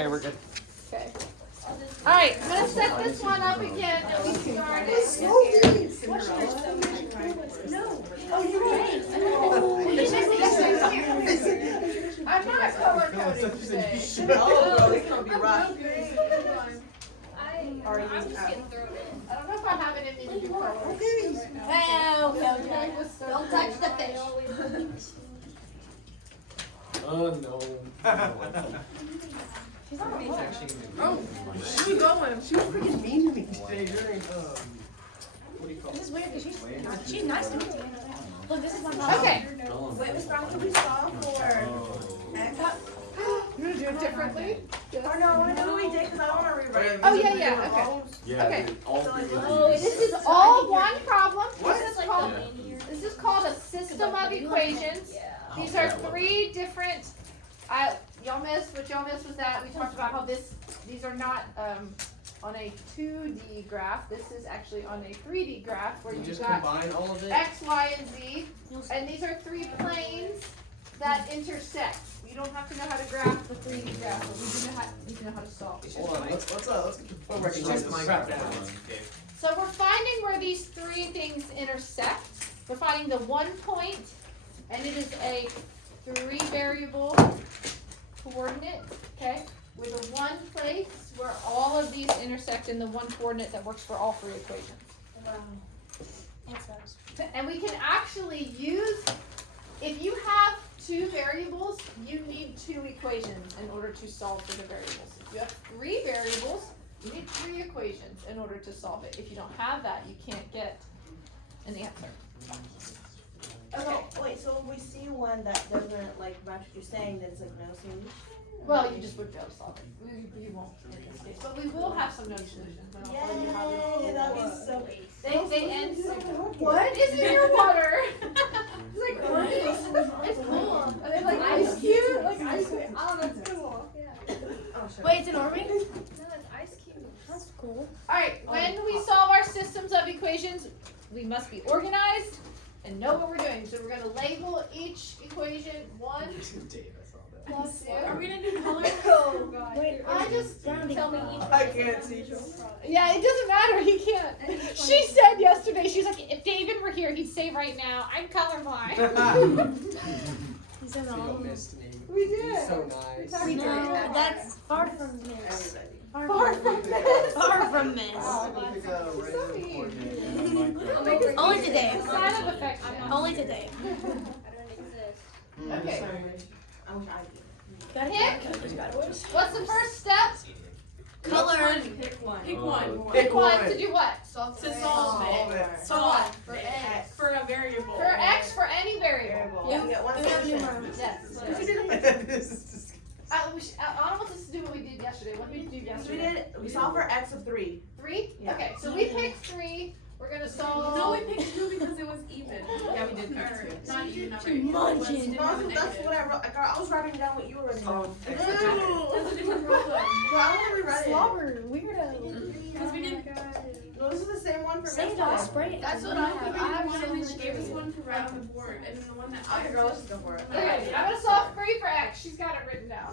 Okay, we're good. Okay. All right, I'm gonna set this one up again and we started. No. Oh, you're right. I'm not color coding today. Oh, it's gonna be rough. I'm just getting thrown in. I don't know if I have it in me to do color. Okay. Don't touch the fish. Oh no. She's not It's a actually gonna be Oh, she's going. She was freaking mean to me today during what do you call This it? is weird because she's nice to me. Look, this is my mom. Okay. Wait, Miss Brown, what did we solve for? You gonna do it differently? Or no, what do we did? Because I want to rewrite. Oh, yeah, okay. Yeah, Okay. all three of Oh, these. this is all one problem. What? This is called a system of equations. These are three different. Y'all missed. What y'all missed was that we talked about how these are not on a 2D graph. This is actually on a 3D graph where You you've just got combine all of it? X, Y, and Z. And these are three planes that intersect. You don't have to know how to graph the 3D graph, but you do know how to solve. Hold on, let's get the phone record just my crap down. Okay. So we're finding where these three things intersect. We're finding the one point, and it is a 3-variable coordinate, okay? With a one place where all of these intersect in the one coordinate that works for all three equations. And we can actually use, if you have two variables, you need two equations in order to solve for the variables. If you have 3 variables, you need 3 equations in order to solve it. If you don't have that, you can't get an answer. Okay, wait, so if we see one that doesn't like match what you're saying, then it's like no solution? Well, you just wouldn't be able to solve it. You won't in this case. But we will have some known solutions. And I'll tell you how Yay, that'd be so they end so what is in your water? It's like oranges. It's cool. Are they like ice cube? Like ice cube. Oh, that's cool. Wait, it's an Orby? No, it's ice cube. That's cool. Alright, when we solve our systems of equations, we must be organized and know what we're doing. So we're going to label each equation 1 Dave, I saw that. plus 2. Are we gonna do color? Oh, God. Wait, I just tell me each. I can't see. Yeah, it doesn't matter. He can't. She said yesterday, she's like, if David were here, he'd say right now, I'm colorblind. He's so You wrong. missed me. We did. He's so nice. We No, that's far from this. Everybody. Far from this. Far from this. Pick a random coordinate on Minecraft. Only today. It's a sign of affection. Only today. I don't exist. Okay. I wish I did. Gotta Pick. What's the first step? Color. Pick one. Pick Pick one one. to do what? To solve Solve it. it. For what? For X. For a variable. For X, for any variable. You get one solution. Yes. This is disgusting. I don't want us to do what we did yesterday. What did we do So yesterday? we solved for X of 3. 3? Yeah. Okay, so we picked 3. We're gonna solve. No, we picked 2 because it was even. Yeah, we did. Or not even. Not Too much. No, that's what I wrote. I was writing down what you were writing down. That's a different problem. Well, I want to rewrite it. Slobber. Weirdo. Because we didn't. No, this is the same one for Same next dog time. spray it. That's what I have. I have one and then she gave us one to write on the board. And then the one that I Okay, girl, let's just go for it. Okay, I'm gonna solve 3 for X. She's got it written down.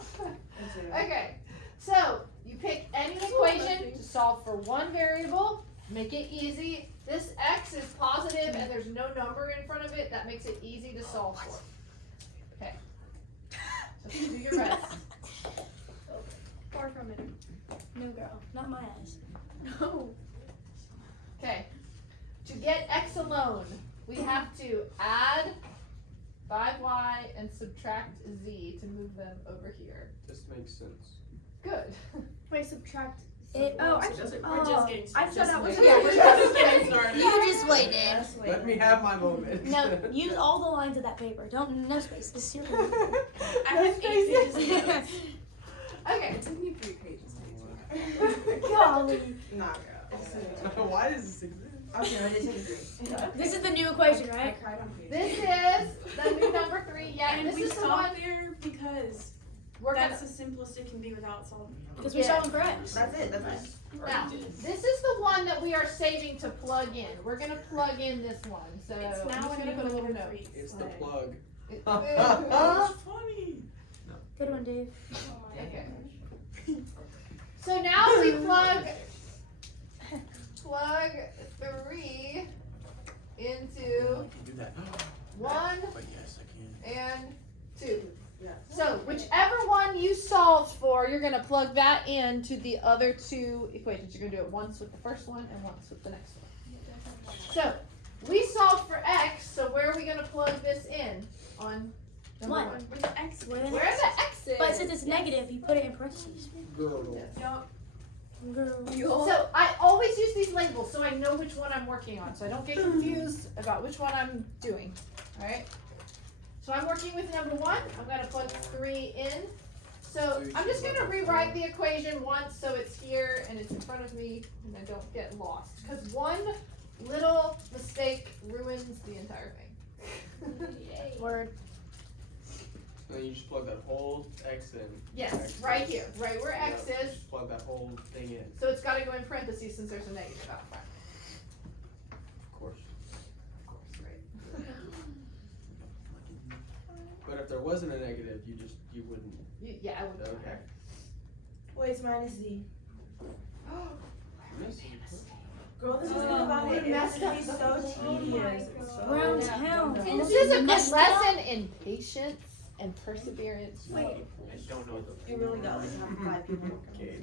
Okay, so you pick any equation to solve for one variable. Make it easy. This X is positive and there's no number in front of it. That makes it easy to solve for. Okay. So do your best. far from it. No, girl. Not my ass. No. Okay. To get X alone, we have to add 5y and subtract z to move them over here. This makes sense. Good. Wait, subtract. It, Oh, I, We're just getting I started. thought that was Yeah, we're just getting started. You just wait, Dave. Yes, wait. Let me have my moment. No, use all the lines of that paper. Don't, no spaces. Seriously. I have 8 pages of notes. Okay. It took me 3 pages to Golly. Nah, girl. Why does this exist? Okay, I did take 3. This is the new equation, right? This is the new number 3. Yeah, And this we is the one stopped there because we're gonna. that's the simplest it can be without solving. Because we saw them for X. That's it, that's it. Now, this is the one that we are saving to plug in. We're gonna plug in this one. So It's I'm now just gonna in put a little note. It's the plug. It- That's funny. Good one, Dave. Okay. So now we plug 3 into I can do that. 1 But yes, I can. and 2. Yeah. So whichever one you solved for, you're gonna plug that into the other 2 equations. You're gonna do it once with the first one and once with the next one. So we solved for x, so where are we gonna plug this in on number 1? Where's the X? Where Where are the x's? But since it's negative, you put it in parentheses. Yup. Girl. So I always use these labels so I know which one I'm working on, so I don't get confused about which one I'm doing. Alright? So I'm working with number 1. I'm gonna plug 3 in. So I'm just gonna rewrite the equation once so it's here and it's in front of me and I don't get lost. Because one little mistake ruins the entire thing. Word. So you just plug that whole x in. Yes, X right is- here, right where x yeah, is. Just plug that whole thing in. So it's gotta go in parentheses since there's a negative out front. Of course. Of course, right? But if there wasn't a negative, you wouldn't. Yeah, I would. Okay. Wait, it's minus Z. Miss. Girl, this is not about it. we It's messed gonna up be the so whole tedious. Brown Yeah. town. This is a good Messed up. lesson in patience and perseverance. Wait. I don't know the. You really got like half 5 people. Okay.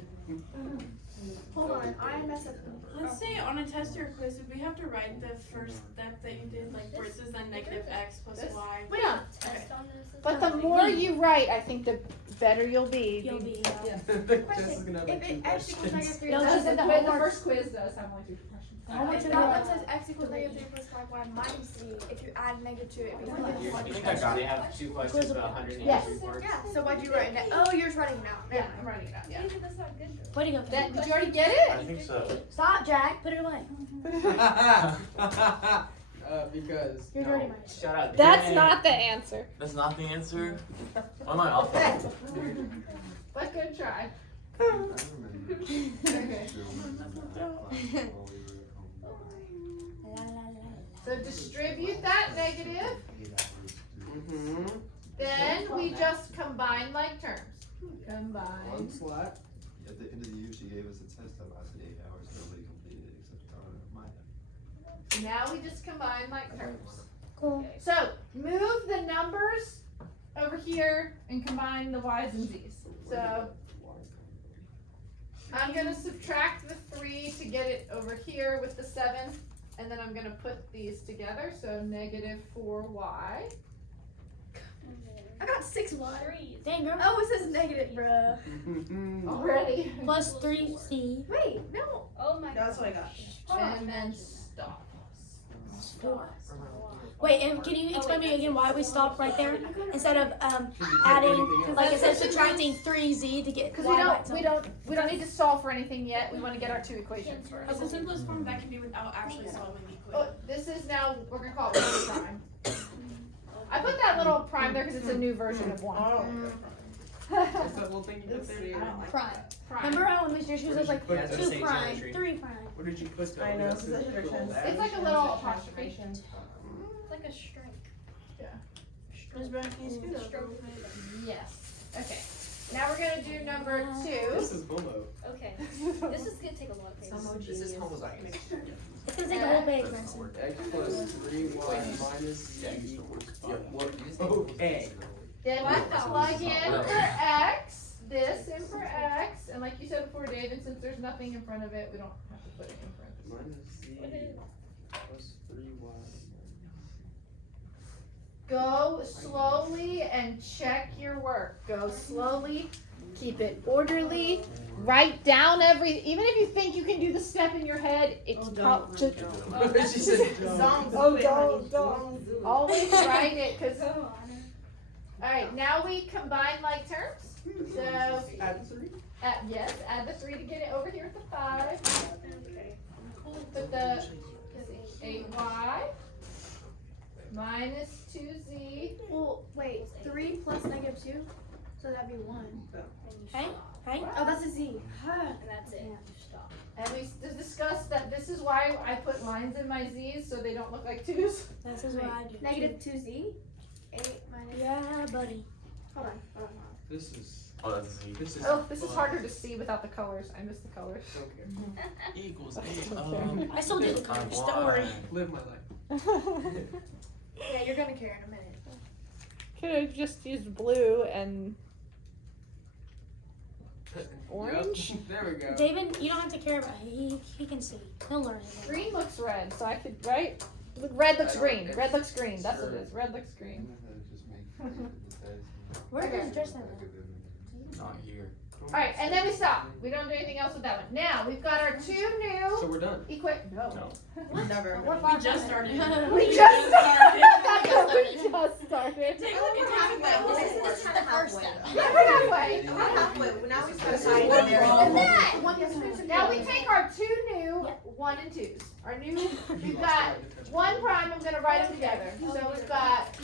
Hold on, I messed up. Let's say on a test or quiz, if we have to write the first step that you did, like where it says then negative x plus This? y. Yeah, Test on this. but the more you write, I think the better you'll be. You'll be. Jess is gonna have like If 2 it x equals questions. negative 3 No, plus just the, the the first quiz does have only 2 questions. if that one says x equals negative 3 plus y minus z, if you add negative to it, it becomes negative 1. I think I got it. They have 2 questions about 180 Yes. reports. Yeah, so why'd you write it down? Oh, you're just writing it down. Yeah, I'm writing it out. Yeah. Way to go. That, did you already get I it? think so. Stop, Jack. Put it away. Because. You're no. dirty minds. Shout out. That's Yay. not the answer. That's not the answer. Why am I off? that? But good try. La, la, la, la. So distribute that negative, Mm-hmm. then we just combine like terms. Combine. One slot. At the end of the year, she gave us a test that lasted 8 hours. Nobody completed it except Maya. Now we just combine like terms. Cool. So move the numbers over here and combine the y's and z's. So I'm gonna subtract the 3 to get it over here with the 7, and then I'm gonna put these together. So negative 4y. I got 6 y. Dang, girl. Oh, it says negative, bruh. Already. Plus 3c. Wait, no. Oh my That's what I got. And then stop. 4. Wait, and can you explain to me again why we stopped right there instead of adding, like instead of subtracting 3z to get Because y by we itself? don't need to solve for anything yet. We want to get our 2 equations first. It's the simplest form that can be without actually solving the Oh, equation. this is now, we're gonna call it 1 prime. I put that little prime there because it's a new version of 1. What's that little thing you put there? Prime. Prime. Remember how when Mr. Shoes was like Yeah, it's 2 the same prime, geometry. 3 prime. What did you put there? I know, That's so that's a your little chance. dash. It's like a little apostrophe. It's like a strike. Ms. Brown, can you scoot over? Yes. Okay. Now we're gonna do number 2. This is Momo. Okay, this is gonna take a lot of patience. This is homozygous. It's gonna take a whole page, Mason. X plus 3y minus z equals 5. Okay. Then we plug in for x, this in for x, and like you said before, David, since there's nothing in front of it, we don't have to put it in parentheses. Minus z plus 3y. Go slowly and check your work. Go slowly, keep it orderly, write down even if you think you can do the step in your head, it's probably She said, Zong Oh, zoo it, don't, honey. don't. Zong zoo it. always write it, cause, alright, now we combine like terms. So, add 3. yes, add the 3 to get it over here with the 5. Put the 8y minus 2z. Well, wait, 3 plus negative 2? So that'd be 1. Hey, hey. Oh, that's a z. And that's it. Stop. And we discussed that this is why I put lines in my z's so they don't look like 2's. This is what I do. Negative 2z? 8 minus. Yeah, buddy. Hold on. This is. Oh, that's Z. This is Oh, this is harder to see without the colors. I miss the colors. Equals I still do the colors, don't worry. live my life. Yeah, you're gonna care in a minute. Could have just used blue and orange. Yep. There we go. David, you don't have to care about it. He can see. He'll learn it. Green looks red, so I could, right? Red looks green. Red looks green. That's what it is. Red looks green. Where Okay. does dress that? Not here. Alright, and then we stop. We don't do anything else with that one. Now, we've got our two So new we're done. No. Never. We just started. We just started. We We just started. Take Oh, it we're halfway. This is the first step. Yeah, we're halfway. We're halfway. Now we start This is signing one there. wrong. Now we take our two new 1 and 2s. Our new, we've got 1 prime, I'm gonna write them together. So we've got,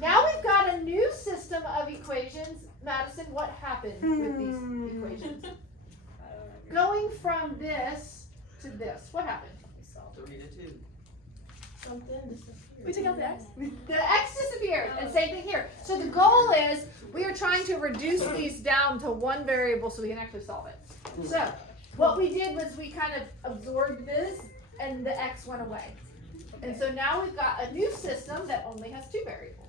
now we've got a new system of equations. Madison, what happened with these equations? Going from this to this, what happened? 3 to 2. Something. We took out the X. The X disappeared, and same thing here. So the goal is, we are trying to reduce these down to 1 variable so we can actually solve it. So, what we did was we kind of absorbed this, and the X went away. And so now we've got a new system that only has 2 variables.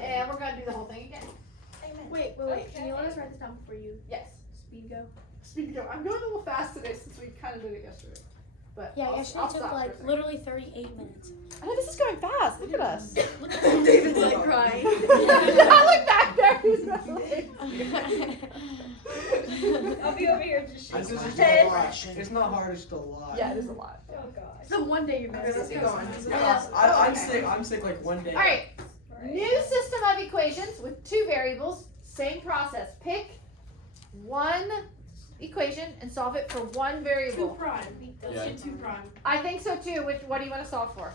And we're gonna do the whole thing again. Wait. Can you let us write this down before you Yes. speed go? Speaking of, I'm going a little fast today since we kind of did it yesterday. But Yeah, I'll yesterday stop took for a like second. literally 38 minutes. Oh, this is going fast. Look at us. David's like crying. I look back there. He's not like- I'll be over here just This shaking is my just head. a lot. It's not hard, it's just a lot. Yeah, it is a lot. Oh gosh. So one day you're Okay, let's get going. I'm sick. I'm sick like one day. All right. New system of equations with 2 variables. Same process. Pick 1 equation and solve it for 1 Two variable. prime. Let's Yeah. do 2 prime. I think so too. What do you want to solve for?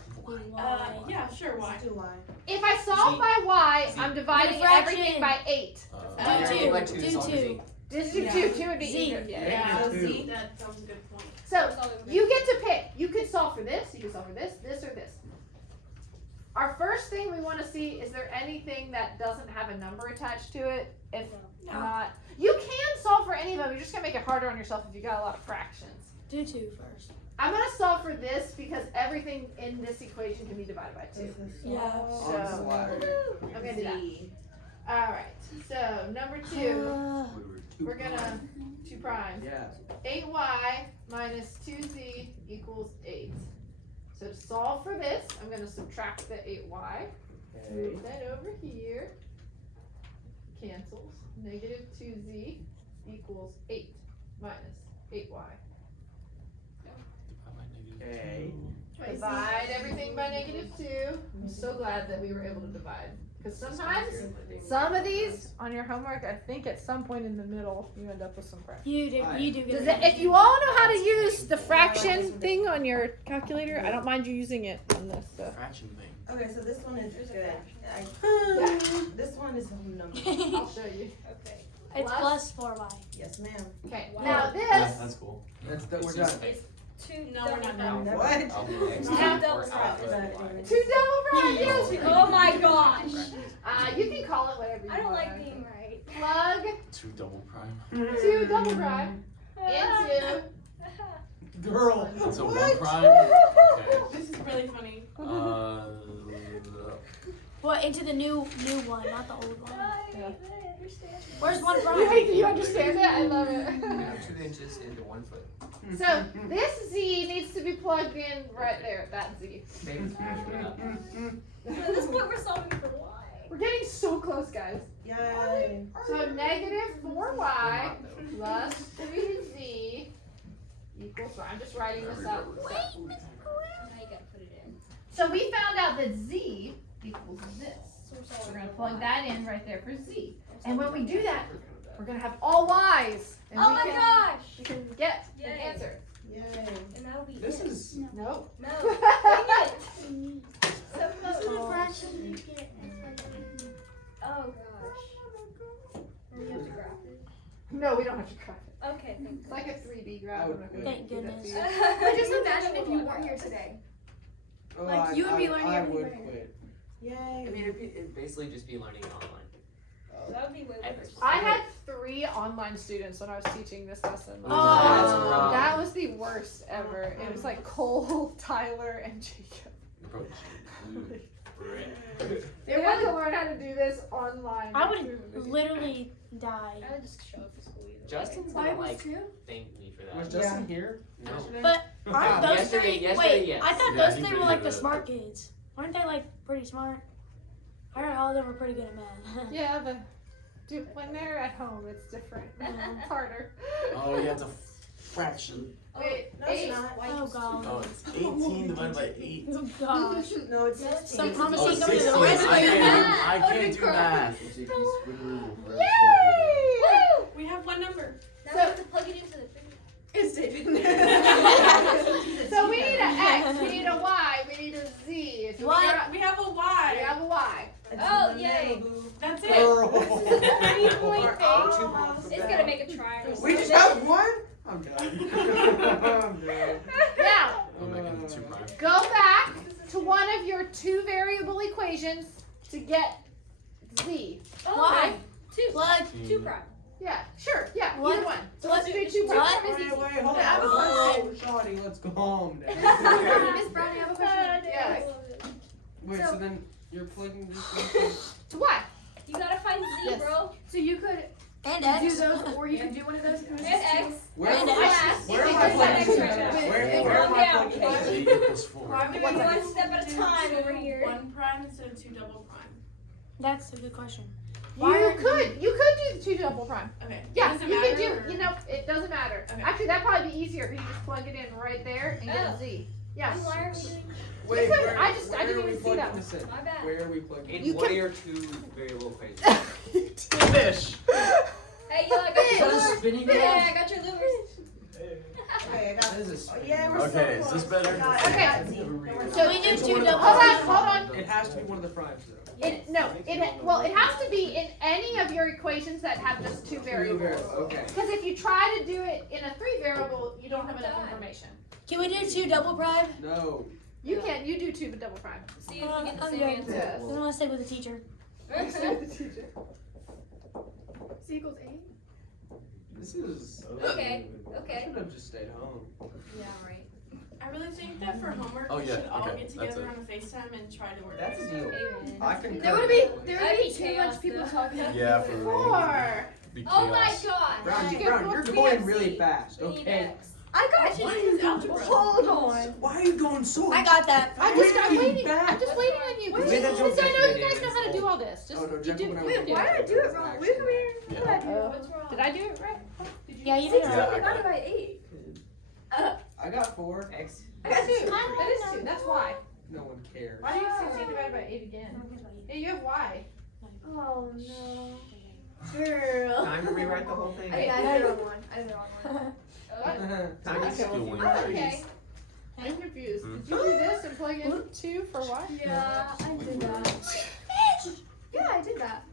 Yeah, sure. Why? Let's do Y. If I solve by y, Z. I'm dividing Fraction. everything by 8. Do two. Just do Yeah. 2 would be Z. easier. Yeah. Yeah. So Two. Z, that sounds a good point. So you get to pick. You can solve for this. You can solve for this, or this. Our first thing we want to see, is there anything that doesn't have a number attached to it? If not, you can solve for any of them. You're just gonna make it harder on yourself if you got a lot of fractions. Do 2 first. I'm gonna solve for this because everything in this equation can be divided by 2. Yeah. So I'm gonna do that. All right. So number 2, we're gonna 2 prime. Yeah. 8y minus 2z equals 8. So to solve for this, I'm going to subtract the 8y. Move that over here. Cancels. Negative 2z equals 8 minus 8y. Okay. Divide everything by negative 2. I'm so glad that we were able to divide. Because sometimes, some of these on your homework, I think at some point in the middle, you end up with some fractions. You do Does get it, if you all know how to use the fraction thing on your calculator, I don't mind you using it on this. So. Fraction thing. Okay, so this one is good. This one is a number. I'll show you. Okay. It's plus 4y. Yes, ma'am. Okay, Wow. now Yeah, this, that's cool. We're done. Two. No, we're not done. Never. What? Now- double prime. 2 double fractions. Oh my gosh. You can call it whatever you I don't want. like being right. Plug 2 double prime. 2 double prime into Girl. That's a 1 prime. Okay. This is really funny. Well, into the new one, not the old one. I Yeah. understand. Where's 1 prime? Do you understand it? I love it. 2 inches into 1 foot. So this Z needs to be plugged in right there, that Z. Baby smash it up. At this point, we're solving for y. We're getting so close, guys. Yay. So negative 4y plus 3z equals, I'm just writing this up. Now you gotta put it in. So we found out that z equals this. So we're So solving we're gonna for plug y. that in right there for z. And when we do that, we're gonna have all y's. And Oh we my can, gosh! we can get an Yay. answer. Yay. And that'll be This it. is. Nope. No. Dang it! So close. Oh gosh. And you have to graph it. No, we don't have to graph it. Okay, thank It's like a 3D graph. I'm not gonna Thank do that to goodness. you. But just imagine if you weren't here today. Oh, Like, you would be learning I everything would right here. quit. Yay. I mean, it'd basically just be learning it online. That would be way worse. I had 3 3 online students when I was teaching this lesson. Oh. That was the worst ever. It was like Cole, Tyler, and Jacob. They had to learn how to do this online. I would literally die. I would just show up for school either. Justin's Why gonna was like two? thank me for Was that. Justin here? No. But aren't those Yesterday- three? yesterday, Wait, yes. I thought Yeah, those he three were like the videoed it. smart kids. Aren't they like pretty smart? I heard all of them were pretty good at math. Yeah, but dude, when they're at home, it's different. It's harder. Oh, yeah, it's a fraction. Wait, No, it's not. Oh god. Oh, it's 18 divided by 8. Oh gosh. No, it's 16. Some promising Oh, coming to 16. the rescue. I can't do math. Yay! We have one number. Now we have to plug it into the printer. It's David. So we need an X, we need a Y, we need a Z. So What? We have a We Y. have a Y. Oh, yay. That's it. Girl. 3.8. Oh, It's gonna make a triangle. We just have one? I'm done. I'm done. Now, I'm making it 2 prime. go back to one of your 2 variable equations to get Z. Why? 2. Plug. 2 prime. Yeah, sure, yeah, What? either one. So What? let's do 2 What? prime. Wait, hold I have a on. Shawty, let's calm down. Miss Brownie, I have a question. Yes. Wait, so then you're plugging this into... To what? You gotta find Z, Yes. bro. So you could And do X. those, or you could do one of those. And X. Where And am I X. where am I X plugging this right in? now. Where am I Calm plugging down. this Z in? equals 4. Why would What's we that? want One step at a to time do over here. 1 prime instead of 2 double prime? That's a good question. You could do the 2 double prime. Okay. Yeah, Does it you matter, could do, or- you know, it doesn't matter. Okay. Actually, that'd probably be easier because you just plug it in right there and get a Oh. Z. Yeah. And why are we doing Wait, You could- where, I didn't where are we even see plugging that. this in? My bad. Where are we plugging In You one can- of your 2 variable equations. Fish! Hey, yo, I got your lures. spinning Yeah, I got your lures. Okay, I got That is a Oh, spinning yeah, we're Okay, so is close. this better? I got Okay. Z. So we do It's 2 one of the double. Hold on. It has to be one of the primes though. It has to be in any of your equations that have just 2 variables. Okay. Because if you try to do it in a 3 variable, you don't have enough Die. information. Can we do 2 double prime? No. You can, you do 2 but double prime. See if we get the I'm same good. answer. Yes. I want to stay with the teacher. Z equals 8. This is. Okay, I okay. should have just stayed home. Yeah, right. I really think that for homework, Oh, we yeah, should all okay, get that's together it. on a FaceTime and try to work That's a it deal. Amen. I can. There would be too chaos, much people though. talking. Yeah, for real. 4. Big Oh my chaos. god. Brown, You Brown, get you're 4 going PFC. really fast, We need okay? X. I got Why is algebra? Hold on. Why are you going so I got that. I'm waiting on you. We made that Because joke I know yesterday, you guys know how to it's do all this. Just, Oh, no, you Jeff, do, when I Wait, was- why did I do it wrong? Wait, come here. Yeah. What did I do? What's wrong? Did I do it right? Yeah, you did it Six right. Yeah, I got divided it. by 8. I got 4. X. I got 2. That is 2. That's why. No one cares. Why do you have 16 divided by 8 again? Yeah, you have Y. Oh no. Girl. Time to rewrite the whole thing. I did the wrong one. I did the wrong one. Time to Still kill winning. you. Okay. I'm confused. Hmm. Did you do this and plug in 2 for what? Yeah, I did that. Yeah, I did that.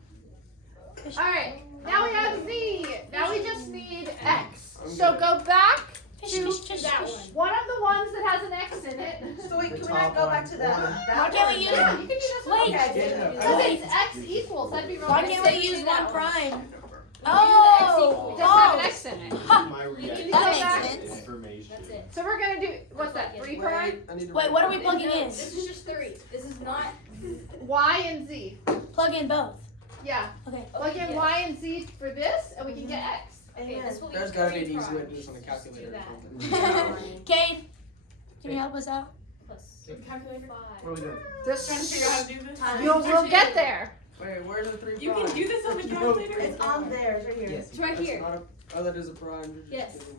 Alright, now we have Z. Now we just need X. So go back to one of the ones that has an X in it. So wait, The can we top not go one. back to that? Why can't we use Yeah, you can do this one. Wait. Yeah. Because it's X equals. That'd be wrong. Why can't we use 1 prime? It Oh! doesn't have an X in it. That makes sense. Information. That's it. So we're gonna do, what's that, 3 prime? I need to Wait, what are we plugging in? This is just 3. This is not. Y and Z. Plug in both. Yeah. Okay. Plug in Yeah. Y and Z for this, and we can get X. Okay, this will be There's gotta be an 3 easy way to primes. do this on a Just do calculator or that. something. Kate, can you help us out? Plus Calculator. 5. What are we doing? Trying to figure out how to do this. We'll get there. Wait, where's the 3 You primes? can do this on the calculator. It's on there, it's right here. Yes. It's right That's here. not a- Oh, that is a prime. You're just Yes. kidding.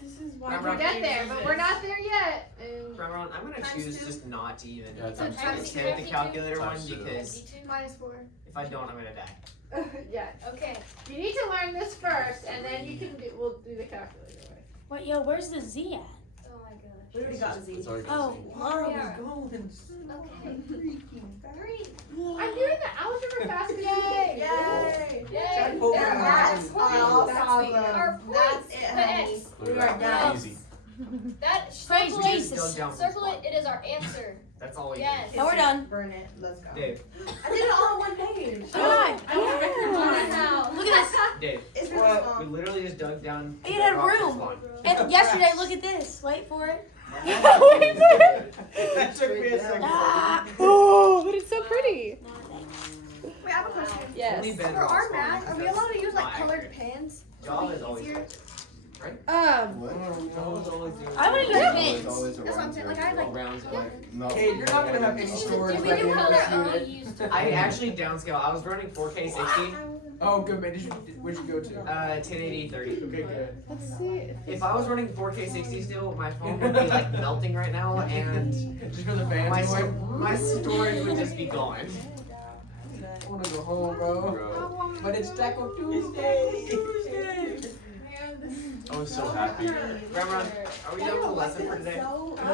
This is why Round, We'll round. get there, but we're not there yet. And Ron, I'm gonna Times choose 2? just not to even Yeah, times attempt two. the calculator one Times two. because Minus 4. if I don't, I'm gonna die. yeah, Okay. you need to learn this first, and then you can do. We'll do the calculator way. Wait, yo, where's the Z at? Oh my gosh. We already got Z. It's already Oh. Why are Yeah. we going Okay. freaking fast? 3. I'm doing the algebra fast today. Yay! Yay! Pull They're that that's out. awesome. Our That's points. it, The honey. X. We are done. Easy. That Praise circle it. Jesus. Circle it. It is our answer. That's all we Yes. Now we're done. Burn it, let's go. Dave. I did it all on one page. God. Wow. Look at this. Dave. It's really What? We small. literally just dug down. It had bedrock room. this long. And yesterday, look at this. Wait for it. That took me a second. Ah. Oh, but it's so pretty. Wait, I have a question. Yes. Only For bedrock's our fine, math, are we because allowed to use like not colored accurate. pens? Job is always Easier? I would have used pins. That's what I'm saying. Like I had like. rounds of like. No. Hey, you're not gonna have any storage Did we by the do end of color this only unit. used to? I actually downscale. I was running 4K 60, Oh, good man. Where'd you go to? 1080 30. Okay, good. Let's see. If I was running 4K 60 still, my phone would be like melting right now, and Just because the fans going. my storage would just be gone. I wanna go home, bro. But it's Taco Tuesday. I was so happy. Ramron, are we done with the lesson for today? Ramron,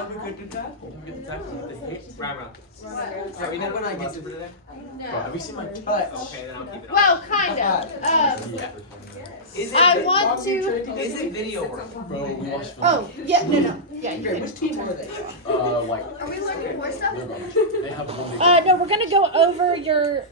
are we done with the lesson for today? Have we seen my touch? Okay, then I'll keep it on. Well, kind of. Is it I want to. Is it video work? Bro, we watched film. Oh, yeah, no. Yeah, you Great. can. Which team were they? Like, Are we learning more stuff? they have one big. No, we're gonna go over your